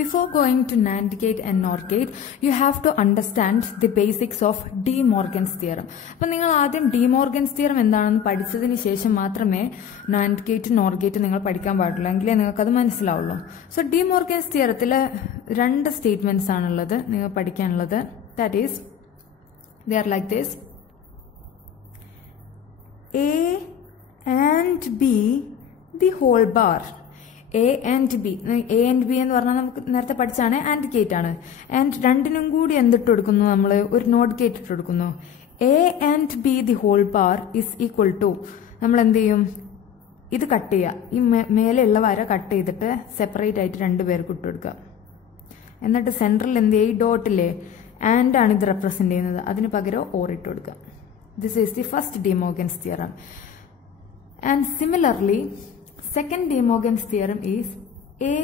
Before going to NAND gate and NOR gate, you have to understand the basics of De Morgan's theorem. അപ്പോൾ നിങ്ങൾ ആദ്യം De Morgan's theorem എന്താണെന്ന് പഠിച്ചതിന് ശേഷം മാത്രമേ NAND gate, NOR gate നിങ്ങൾ പഠിക്കാൻ പാടുള്ളൂ, എങ്കിലേ നിങ്ങൾക്കത് മനസ്സിലാവുള്ളൂ. സോ De Morgan's theorത്തിൽ രണ്ട് സ്റ്റേറ്റ്മെന്റ്സ് ആണുള്ളത് നിങ്ങൾ പഠിക്കാനുള്ളത്. That is they are like this: A and B the whole bar. A and B എന്ന് പറഞ്ഞാൽ നമുക്ക് നേരത്തെ പഠിച്ചാണ് ആൻഡ് ഗേറ്റ് ആണ്. ആൻഡ് രണ്ടിനും കൂടി എന്തിട്ട് കൊടുക്കുന്നു, നമ്മൾ ഒരു നോട്ട് ഗേറ്റ് ഇട്ട് കൊടുക്കുന്നു. A and B the whole bar is equal to, നമ്മൾ എന്ത് ചെയ്യും, ഇത് കട്ട് ചെയ്യുക, ഈ മേലെയുള്ള വര കട്ട് ചെയ്തിട്ട് സെപ്പറേറ്റ് ആയിട്ട് രണ്ടുപേർക്ക് ഇട്ട് കൊടുക്കുക. എന്നിട്ട് സെൻട്രൽ എന്ത് ചെയ്യുക, ഈ ഡോട്ടിലെ ആൻഡ് ആണ് ഇത് റെപ്രസെന്റ് ചെയ്യുന്നത്, അതിന് പകരം ഓർ ഇട്ട് കൊടുക്കുക. This is the first De Morgan's theorem. And similarly, second De Morgan's theorem is A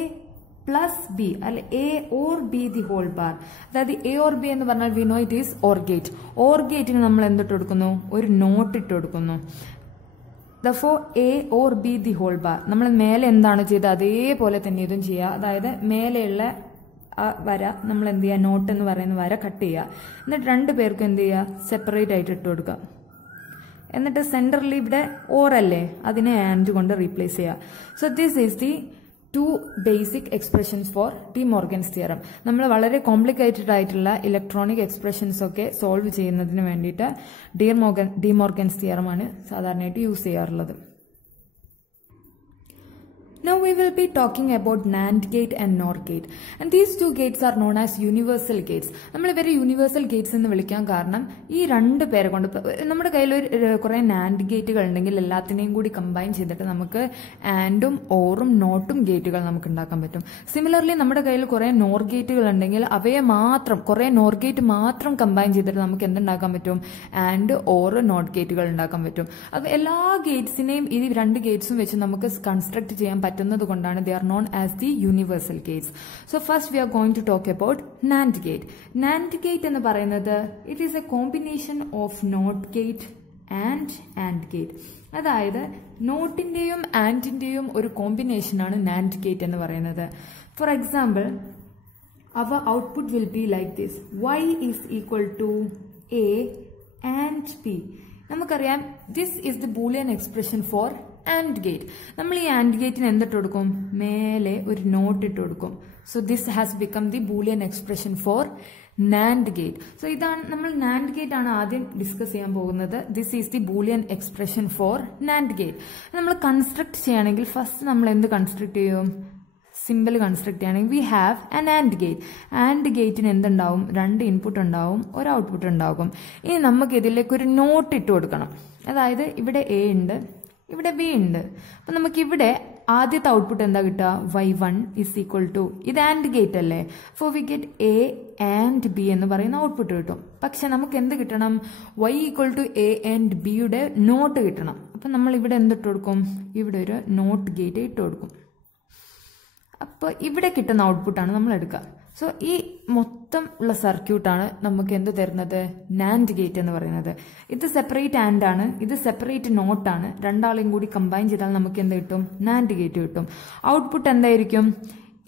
plus B, അല്ലെ A or B the whole bar. അതായത് A or B എന്ന് പറഞ്ഞാൽ we know it is OR gate. OR ഗേറ്റിന് നമ്മൾ എന്തിട്ട് കൊടുക്കുന്നു, ഒരു not ഇട്ട് കൊടുക്കുന്നു. Therefore A or B the whole bar, നമ്മൾ മേലെ എന്താണ് ചെയ്തത് അതേപോലെ തന്നെ ഇതും ചെയ്യുക. അതായത് മേലെയുള്ള വര നമ്മൾ എന്ത് ചെയ്യുക, നോട്ട് എന്ന് പറയുന്ന വര കട്ട് ചെയ്യുക. എന്നിട്ട് രണ്ടു പേർക്കും എന്ത് ചെയ്യുക, സെപ്പറേറ്റ് ആയിട്ട് ഇട്ട് കൊടുക്കുക. എന്നിട്ട് സെന്ററിൽ ഇവിടെ ഓർ അല്ലേ, അതിനെ ആൻഡ് കൊണ്ട് റീപ്ലേസ് ചെയ്യുക. So this is the two basic expressions for De Morgan's theorem. നമ്മൾ വളരെ കോംപ്ലിക്കേറ്റഡ് ആയിട്ടുള്ള ഇലക്ട്രോണിക് എക്സ്പ്രഷൻസ് ഒക്കെ സോൾവ് ചെയ്യുന്നതിന് വേണ്ടിയിട്ട് De Morgan's theorem ആണ് സാധാരണയായിട്ട് യൂസ് ചെയ്യാറുള്ളത്. Now we will be talking about NAND gate and NOR gate, and these two gates are known as universal gates. നമ്മൾ ഇവരെ യൂണിവേഴ്സൽ ഗേറ്റ്സ് എന്ന് വിളിക്കാൻ കാരണം ഈ രണ്ട് പേരെ കൊണ്ട്, നമ്മുടെ കയ്യിൽ കുറെ NAND ഗേറ്റുകൾ ഉണ്ടെങ്കിൽ എല്ലാത്തിനെയും കൂടി കമ്പൈൻ ചെയ്തിട്ട് നമുക്ക് ആൻഡും ഓറും നോട്ടും ഗേറ്റുകൾ നമുക്ക് ഉണ്ടാക്കാൻ പറ്റും. സിമിലർലി നമ്മുടെ കയ്യിൽ കുറെ NOR ഗേറ്റുകൾ ഉണ്ടെങ്കിൽ അവയെ മാത്രം, കുറെ NOR ഗേറ്റ് മാത്രം കമ്പൈൻ ചെയ്തിട്ട് നമുക്ക് എന്തുണ്ടാക്കാൻ പറ്റും, ആൻഡ് ഓർ നോട്ട് ഗേറ്റുകൾ ഉണ്ടാക്കാൻ പറ്റും. അത് എല്ലാ ഗേറ്റ്സിനെയും ഈ രണ്ട് ഗേറ്റ്സും വെച്ച് നമുക്ക് കൺസ്ട്രക്ട് ചെയ്യാൻ പറ്റുന്നത് കൊണ്ടാണ് they are known as the universal gates. So first we are going to talk about NAND gate. NAND gate എന്ന് പറയുന്നത് it is a combination of NOT gate and AND gate. അതായത് നോട്ടിന്റെയും ആൻഡിന്റെയും ഒരു കോമ്പിനേഷൻ ആണ് NAND gate എന്ന് പറയുന്നത്. For example, our output will be like this: y is equal to a and b. നമുക്കറിയാം this is the boolean expression for AND gate. നമ്മൾ ഈ AND ഗേറ്റിന് എന്തിട്ട് കൊടുക്കും, മേലെ ഒരു നോട്ട് ഇട്ട് കൊടുക്കും. So this has become the Boolean expression for NAND gate. So ഇതാണ് നമ്മൾ NAND ഗേറ്റ് ആണ് ആദ്യം ഡിസ്കസ് ചെയ്യാൻ പോകുന്നത്. This is the Boolean expression for NAND gate. നമ്മൾ കൺസ്ട്രക്ട് ചെയ്യുകയാണെങ്കിൽ ഫസ്റ്റ് നമ്മൾ എന്ത് കൺസ്ട്രക്ട് ചെയ്യും, സിമ്പിൾ കൺസ്ട്രക്ട് ചെയ്യുകയാണെങ്കിൽ we have an and gate. And ഗേറ്റിന് എന്തുണ്ടാവും, രണ്ട് ഇൻപുട്ട് ഉണ്ടാവും, ഒരു ഔട്ട്പുട്ട് ഉണ്ടാകും. ഇനി നമുക്ക് ഇതിലേക്ക് ഒരു നോട്ട് ഇട്ട് കൊടുക്കണം. അതായത് ഇവിടെ എ ഉണ്ട്, ഇവിടെ ബി ഉണ്ട്. അപ്പൊ നമുക്ക് ഇവിടെ ആദ്യത്തെ ഔട്ട്പുട്ട് എന്താ കിട്ടുക, y1 is equal to, ഇത് ആൻഡ് ഗേറ്റ് അല്ലേ, for we get A and B എന്ന് പറയുന്ന ഔട്ട്പുട്ട് കിട്ടും. പക്ഷെ നമുക്ക് എന്ത് കിട്ടണം, y equal to A and ബിയുടെ നോട്ട് കിട്ടണം. അപ്പൊ നമ്മൾ ഇവിടെ എന്തിട്ട് കൊടുക്കും, ഇവിടെ ഒരു നോട്ട് ഗേറ്റ് ഇട്ട് കൊടുക്കും. അപ്പോൾ ഇവിടെ കിട്ടുന്ന ഔട്ട്പുട്ടാണ് നമ്മൾ എടുക്കുക. സോ ഈ മൊത്തം ഉള്ള സർക്യൂട്ടാണ് നമുക്ക് എന്ത് തരുന്നത്, NAND ഗേറ്റ് എന്ന് പറയുന്നത്. ഇത് സെപ്പറേറ്റ് ആൻഡ് ആണ്, ഇത് സെപ്പറേറ്റ് നോട്ട് ആണ്. രണ്ടാളെയും കൂടി കമ്പൈൻ ചെയ്താൽ നമുക്ക് എന്ത് കിട്ടും, NAND ഗേറ്റ് കിട്ടും. ഔട്ട്പുട്ട് എന്തായിരിക്കും,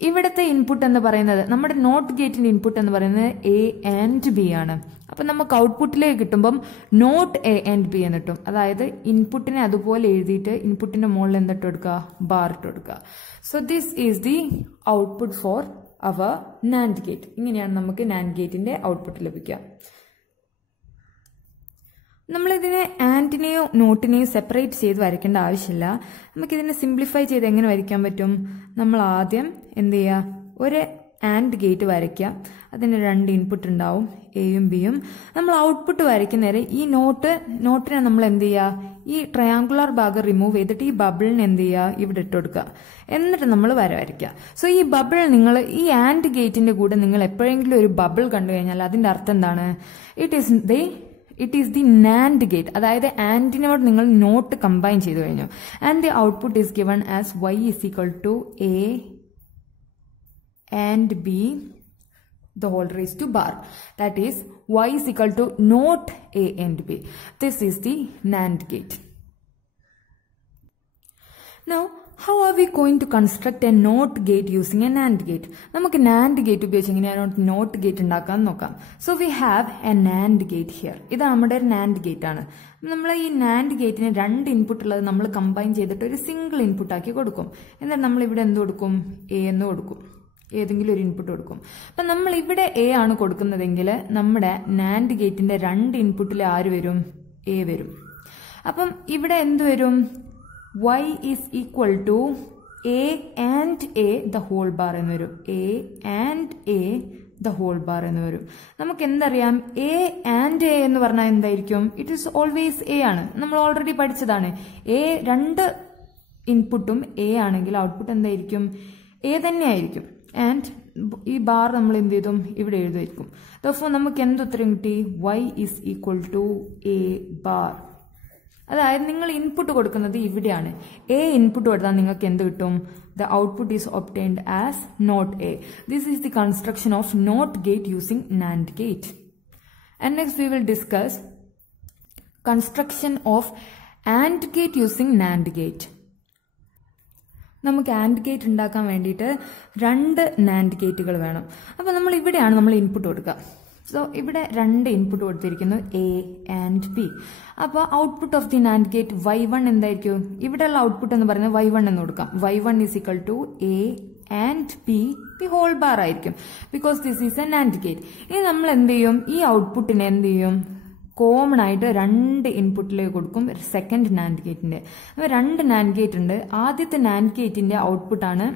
ഇവിടുത്തെ ഇൻപുട്ട് എന്ന് പറയുന്നത്, നമ്മുടെ നോട്ട് ഗേറ്റിന്റെ ഇൻപുട്ട് എന്ന് പറയുന്നത് എ ആൻഡ് ബി ആണ്. അപ്പൊ നമുക്ക് ഔട്ട്പുട്ടിലേക്ക് കിട്ടുമ്പം നോട്ട് എ ആൻഡ് ബി എന്ന് കിട്ടും. അതായത് ഇൻപുട്ടിനെ അതുപോലെ എഴുതിയിട്ട് ഇൻപുട്ടിന്റെ മുകളിൽ എന്തിട്ട് കൊടുക്കുക, ബാർ ഇട്ട് കൊടുക്കുക. So this is the output for our NAND gate. ഇങ്ങനെയാണ് നമുക്ക് NAND ഗേറ്റിന്റെ ഔട്ട്പുട്ട് ലഭിക്കുക. നമ്മളിതിനെ ആൻഡിനെയോ നോട്ടിനെയോ സെപ്പറേറ്റ് ചെയ്ത് വരയ്ക്കേണ്ട ആവശ്യമില്ല. നമുക്കിതിനെ സിംപ്ലിഫൈ ചെയ്ത് എങ്ങനെ വരയ്ക്കാൻ പറ്റും, നമ്മൾ ആദ്യം എന്ത് ചെയ്യുക, ഒരു ആൻഡ് ഗേറ്റ് വരയ്ക്കുക. അതിന് രണ്ട് ഇൻപുട്ട് ഉണ്ടാവും, എയും ബിയും. നമ്മൾ ഔട്ട്പുട്ട് വരയ്ക്കുന്നേരം ഈ നോട്ടിനെ നമ്മൾ എന്ത് ചെയ്യുക, ഈ ട്രയാങ്കുലർ ഭാഗം റിമൂവ് ചെയ്തിട്ട് ഈ ബബിളിന് എന്ത് ചെയ്യുക, ഇവിടെ ഇട്ട് കൊടുക്കുക. എന്നിട്ട് നമ്മൾ വരയ്ക്കുക. സോ ഈ ബബിൾ, നിങ്ങൾ ഈ ആൻഡ് ഗേറ്റിന്റെ കൂടെ നിങ്ങൾ എപ്പോഴെങ്കിലും ഒരു ബബിൾ കണ്ടു കഴിഞ്ഞാൽ അതിന്റെ അർത്ഥം എന്താണ്, it is the NAND gate. അതായത് ആൻഡിനോട് നിങ്ങൾ നോട്ട് കമ്പൈൻ ചെയ്തു കഴിഞ്ഞു. And the output is given as y is equal to A and b the whole raised to bar. That is y is equal to not a and b. This is the NAND gate. Now How are we going to construct a NOT gate using a NAND gate? നമുക്ക് NAND gate ഉപയോഗിച്ച് എങ്ങനെയാണ് NOT gate ഉണ്ടാക്കാൻ നോക്കാം. So we have a NAND gate here. ഇത് നമ്മുടെ NAND gate ആണ്. നമ്മൾ ഈ NAND gateന് രണ്ട് ഇൻപുട്ട് ഉള്ളത് നമ്മൾ കമ്പൈൻ ചെയ്തിട്ട് ഒരു സിംഗിൾ ഇൻപുട്ട് ആക്കി കൊടുക്കും. എന്നിട്ട് നമ്മൾ ഇവിടെ എന്ത് കൊടുക്കും? A എന്ന് കൊടുക്കും. ഏതെങ്കിലും ഒരു ഇൻപുട്ട് കൊടുക്കും. അപ്പൊ നമ്മൾ ഇവിടെ A ആണ് കൊടുക്കുന്നതെങ്കിൽ നമ്മുടെ NAND ഗേറ്റിന്റെ രണ്ട് ഇൻപുട്ടിൽ ആര് വരും? A വരും. അപ്പം ഇവിടെ എന്ത് വരും? Y is equal to A and A the whole bar എന്ന് വരും. A and A the whole bar എന്ന് വരും. നമുക്ക് എന്തറിയാം? A and A എന്ന് പറഞ്ഞാൽ എന്തായിരിക്കും? ഇറ്റ് ഈസ് ഓൾവേസ് A ആണ്. നമ്മൾ ഓൾറെഡി പഠിച്ചതാണ്. A രണ്ട് ഇൻപുട്ടും A ആണെങ്കിൽ ഔട്ട്പുട്ട് എന്തായിരിക്കും? A തന്നെ ആയിരിക്കും. ആൻഡ് ഈ ബാർ നമ്മൾ എന്ത് ചെയ്തും ഇവിടെ എഴുതുമായിരിക്കും. അപ്പോൾ നമുക്ക് എന്തുത്തരം കിട്ടി? Y is equal to A bar. അതായത് നിങ്ങൾ ഇൻപുട്ട് കൊടുക്കുന്നത് ഇവിടെയാണ്. A ഇൻപുട്ട് കൊടുത്താൽ നിങ്ങൾക്ക് എന്ത് കിട്ടും? The output is obtained as not A. This is the construction of not gate using NAND gate. And next we will discuss construction of AND gate using NAND gate. നമുക്ക് AND gate ഉണ്ടാക്കാൻ വേണ്ടിയിട്ട് രണ്ട് NAND ഗേറ്റുകൾ വേണം. അപ്പോൾ നമ്മൾ ഇവിടെയാണ് നമ്മൾ ഇൻപുട്ട് കൊടുക്കുക. സോ ഇവിടെ രണ്ട് ഇൻപുട്ട് കൊടുത്തിരിക്കുന്നു A ആൻഡ് B. അപ്പോൾ output of the NAND gate Y1 എന്തായിരിക്കും? ഇവിടെയുള്ള ഔട്ട്പുട്ട് എന്ന് പറയുന്നത് Y1 എന്ന് കൊടുക്കാം. Y1 is equal to A and B the whole bar ആയിരിക്കും. Because this is a NAND gate. ഇനി നമ്മൾ എന്ത് ചെയ്യും? ഈ ഔട്ട്പുട്ടിനെ എന്ത് ചെയ്യും? കോമൺ ആയിട്ട് രണ്ട് ഇൻപുട്ടിലേക്ക് കൊടുക്കും സെക്കൻഡ് NAND ഗേറ്റിന്റെ. അപ്പോൾ രണ്ട് NAND ഗേറ്റ് ഉണ്ട്. ആദ്യത്തെ NAND ഗേറ്റിന്റെ ഔട്ട്പുട്ടാണ്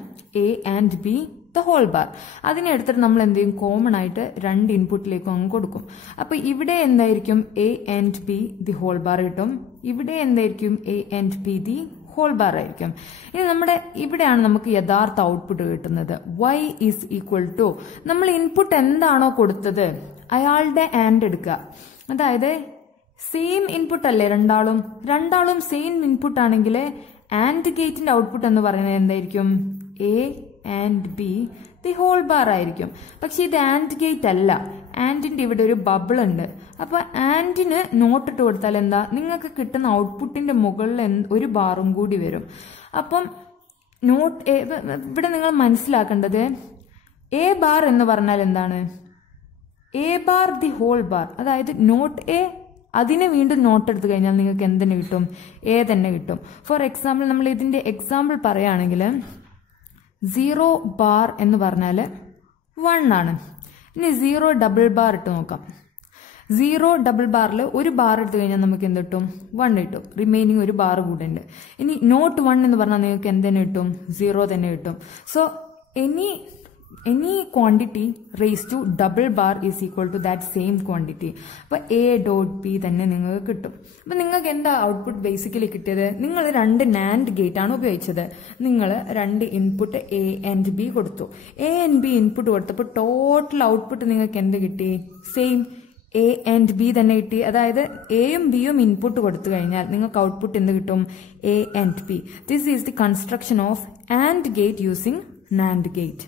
A and B the whole bar. അതിനെ എടുത്തിട്ട് നമ്മൾ എന്ത് ചെയ്യും? കോമൺ ആയിട്ട് രണ്ട് ഇൻപുട്ടിലേക്കും അങ്ങ് കൊടുക്കും. അപ്പൊ ഇവിടെ എന്തായിരിക്കും? A and B the whole bar കിട്ടും. ഇവിടെ എന്തായിരിക്കും? A and B the whole bar ആയിരിക്കും. ഇനി നമ്മുടെ ഇവിടെയാണ് നമുക്ക് യഥാർത്ഥ ഔട്ട്പുട്ട് കിട്ടുന്നത്. Y ഈസ് ഈക്വൽ ടു നമ്മൾ ഇൻപുട്ട് എന്താണോ കൊടുത്തത് അയാളുടെ ആൻഡ് എടുക്കുക. അതായത് സെയിം ഇൻപുട്ട് അല്ലേ രണ്ടാളും സെയിം ഇൻപുട്ട് ആണെങ്കിൽ ആൻഡ് ഗേറ്റിന്റെ ഔട്ട്പുട്ട് എന്ന് പറയുന്നത് എന്തായിരിക്കും? A and B the whole bar ആയിരിക്കും. പക്ഷെ ഇത് ആൻഡ് ഗേറ്റ് അല്ല. ആൻഡിന്റെ ഇവിടെ ഒരു ബബിൾ ഉണ്ട്. അപ്പൊ ആൻഡിന് നോട്ട് ഇട്ട് കൊടുത്താൽ എന്താ? നിങ്ങൾക്ക് കിട്ടുന്ന ഔട്ട്പുട്ടിന്റെ മുകളിൽ ഒരു ബാറും കൂടി വരും. അപ്പം നോട്ട് ഇവിടെ നിങ്ങൾ മനസ്സിലാക്കേണ്ടത് A ബാർ എന്ന് പറഞ്ഞാൽ എന്താണ്? A bar the whole bar. അതായത് നോട്ട് A അതിനെ വീണ്ടും നോട്ട് എടുത്തു കഴിഞ്ഞാൽ നിങ്ങൾക്ക് എന്തിനു കിട്ടും? A തന്നെ കിട്ടും. ഫോർ എക്സാമ്പിൾ നമ്മൾ ഇതിന്റെ എക്സാമ്പിൾ പറയുകയാണെങ്കിൽ 0 ബാർ എന്ന് പറഞ്ഞാൽ 1 ആണ്. ഇനി 0 ഡബിൾ ബാർ ഇട്ട് നോക്കാം. 0 ഡബിൾ ബാറിൽ ഒരു ബാർ എടുത്തു കഴിഞ്ഞാൽ നമുക്ക് എന്ത് കിട്ടും? 1 കിട്ടും. റിമൈനിങ് ഒരു ബാർ കൂടെ ഉണ്ട്. ഇനി നോട്ട് 1 എന്ന് പറഞ്ഞാൽ നിങ്ങൾക്ക് എന്തിനു കിട്ടും? 0 തന്നെ കിട്ടും. So any quantity raised to double bar is equal to that same quantity. അപ്പോൾ A dot B തന്നെ നിങ്ങൾക്ക് കിട്ടും. അപ്പം നിങ്ങൾക്ക് എന്താ ഔട്ട്പുട്ട് ബേസിക്കലി കിട്ടിയത്? നിങ്ങൾ രണ്ട് NAND ഗേറ്റ് ആണ് ഉപയോഗിച്ചത്. നിങ്ങൾ രണ്ട് ഇൻപുട്ട് A ആൻഡ് B കൊടുത്തു. A ആൻഡ് B ഇൻപുട്ട് കൊടുത്തപ്പോൾ ടോട്ടൽ ഔട്ട്പുട്ട് നിങ്ങൾക്ക് എന്ത് കിട്ടി? സെയിം A ആൻഡ് B തന്നെ കിട്ടി. അതായത് എയും ബിയും ഇൻപുട്ട് കൊടുത്തു കഴിഞ്ഞാൽ നിങ്ങൾക്ക് ഔട്ട്പുട്ട് എന്ത് കിട്ടും? A and B. This is the construction of AND gate using NAND gate.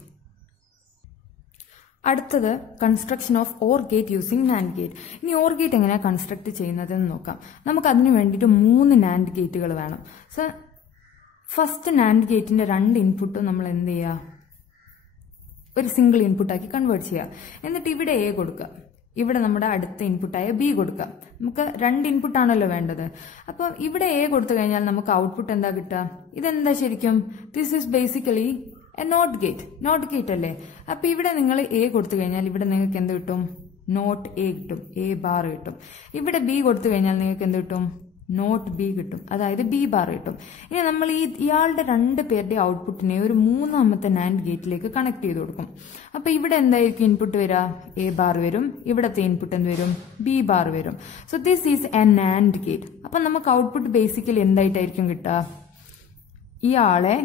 അടുത്തത് construction of OR gate using NAND gate. ഇനി OR ഗേറ്റ് എങ്ങനെയാണ് കൺസ്ട്രക്ട് ചെയ്യുന്നതെന്ന് നോക്കാം. നമുക്ക് അതിന് വേണ്ടിയിട്ട് 3 NAND ഗേറ്റുകൾ വേണം. സോ ഫസ്റ്റ് NAND ഗേറ്റിന്റെ രണ്ട് ഇൻപുട്ടും നമ്മൾ എന്ത് ചെയ്യുക? ഒരു സിംഗിൾ ഇൻപുട്ടാക്കി കൺവേർട്ട് ചെയ്യുക. എന്നിട്ട് ഇവിടെ A കൊടുക്കുക. ഇവിടെ നമ്മുടെ അടുത്ത ഇൻപുട്ടായ B കൊടുക്കുക. നമുക്ക് രണ്ട് ഇൻപുട്ടാണല്ലോ വേണ്ടത്. അപ്പം ഇവിടെ A കൊടുത്തു കഴിഞ്ഞാൽ നമുക്ക് ഔട്ട്പുട്ട് എന്താ കിട്ടുക? ഇതെന്താ ശരിക്കും? This is basically not gate അല്ലേ? അപ്പൊ ഇവിടെ നിങ്ങൾ A കൊടുത്തു കഴിഞ്ഞാൽ ഇവിടെ നിങ്ങൾക്ക് എന്ത് കിട്ടും? നോട്ട് A കിട്ടും. A ബാർ കിട്ടും. ഇവിടെ B കൊടുത്തു കഴിഞ്ഞാൽ നിങ്ങൾക്ക് എന്ത് കിട്ടും? നോട്ട് B കിട്ടും. അതായത് B ബാർ കിട്ടും. ഇനി നമ്മൾ ഇയാളുടെ രണ്ട് പേരുടെ ഔട്ട്പുട്ടിനെ ഒരു മൂന്നാമത്തെ NAND ഗേറ്റിലേക്ക് കണക്ട് ചെയ്ത് കൊടുക്കും. അപ്പൊ ഇവിടെ എന്തായിരിക്കും ഇൻപുട്ട് വരിക? A ബാർ വരും. ഇവിടത്തെ ഇൻപുട്ട് എന്ത് വരും? B ബാർ വരും. So this is a NAND gate. അപ്പൊ നമുക്ക് ഔട്ട്പുട്ട് ബേസിക്കലി എന്തായിട്ടായിരിക്കും കിട്ടുക? ഇയാളെ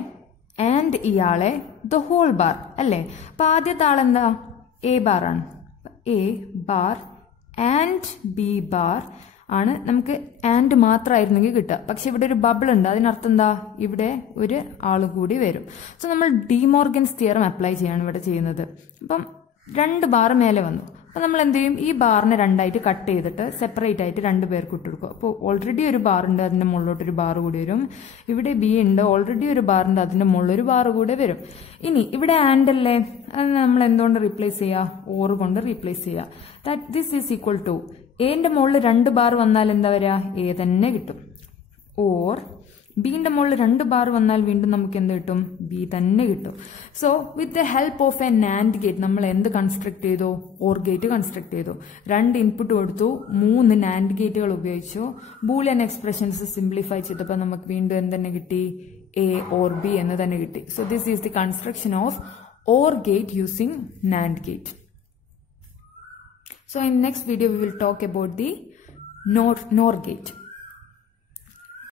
ആൻഡ് ഇയാളെ ദ ഹോൾ ബാർ അല്ലേ? അപ്പൊ ആദ്യത്തെ ആളെന്താ? A ബാർ ആണ്. A bar and B bar ആണ് നമുക്ക് ആൻഡ് മാത്രമായിരുന്നെങ്കിൽ കിട്ടുക. പക്ഷെ ഇവിടെ ഒരു ബബിൾ ഉണ്ട്. അതിനർത്ഥം എന്താ? ഇവിടെ ഒരു ആൾ കൂടി വരും. സോ നമ്മൾ ഡി മോർഗൻസ് തിയറം അപ്ലൈ ചെയ്യാണ് ഇവിടെ ചെയ്യുന്നത്. അപ്പം 2 ബാർ മേലെ വന്നു. അപ്പോൾ നമ്മൾ എന്ത് ചെയ്യും, ഈ ബാറിനെ 2 ആയിട്ട് കട്ട് ചെയ്തിട്ട് സെപ്പറേറ്റ് ആയിട്ട് 2 പേർക്ക് ഇട്ട് കൊടുക്കും. അപ്പോൾ ഓൾറെഡി ഒരു ബാർ ഉണ്ട്, അതിൻ്റെ മുകളിലോട്ടൊരു ബാർ കൂടി വരും. ഇവിടെ ബി ഉണ്ട്, ഓൾറെഡി ഒരു ബാർ ഉണ്ട്, അതിൻ്റെ മുകളിലൊരു ബാർ കൂടെ വരും. ഇനി ഇവിടെ ആൻഡ് അല്ലേ, അത് നമ്മൾ എന്തുകൊണ്ട് റീപ്ലേസ് ചെയ്യുക, ഓർ കൊണ്ട് റീപ്ലേസ് ചെയ്യുക. That this is equal to എന്റെ മുകളിൽ 2 ബാർ വന്നാൽ എന്താ വരിക, എ തന്നെ കിട്ടും. ഓർ ബിന്റെ മുകളിൽ 2 ബാർ വന്നാൽ വീണ്ടും നമുക്ക് എന്ത് കിട്ടും, ബി തന്നെ കിട്ടും. So with the help of A NAND gate നമ്മൾ എന്ത് കൺസ്ട്രക്ട് ചെയ്തു, ഓർ ഗേറ്റ് കൺസ്ട്രക്ട് ചെയ്തു. 2 ഇൻപുട്ട് കൊടുത്തു, 3 നാൻഡ് ഗേറ്റുകൾ ഉപയോഗിച്ചു, ബൂളിയൻ എക്സ്പ്രഷൻസ് സിംപ്ലിഫൈ ചെയ്തപ്പോൾ നമുക്ക് വീണ്ടും എന്തെന്നെ കിട്ടി, എ ഓർ ബി എന്ന് തന്നെ കിട്ടി. So this is the construction of or gate using NAND gate. So in next video we will talk about the NOR gate.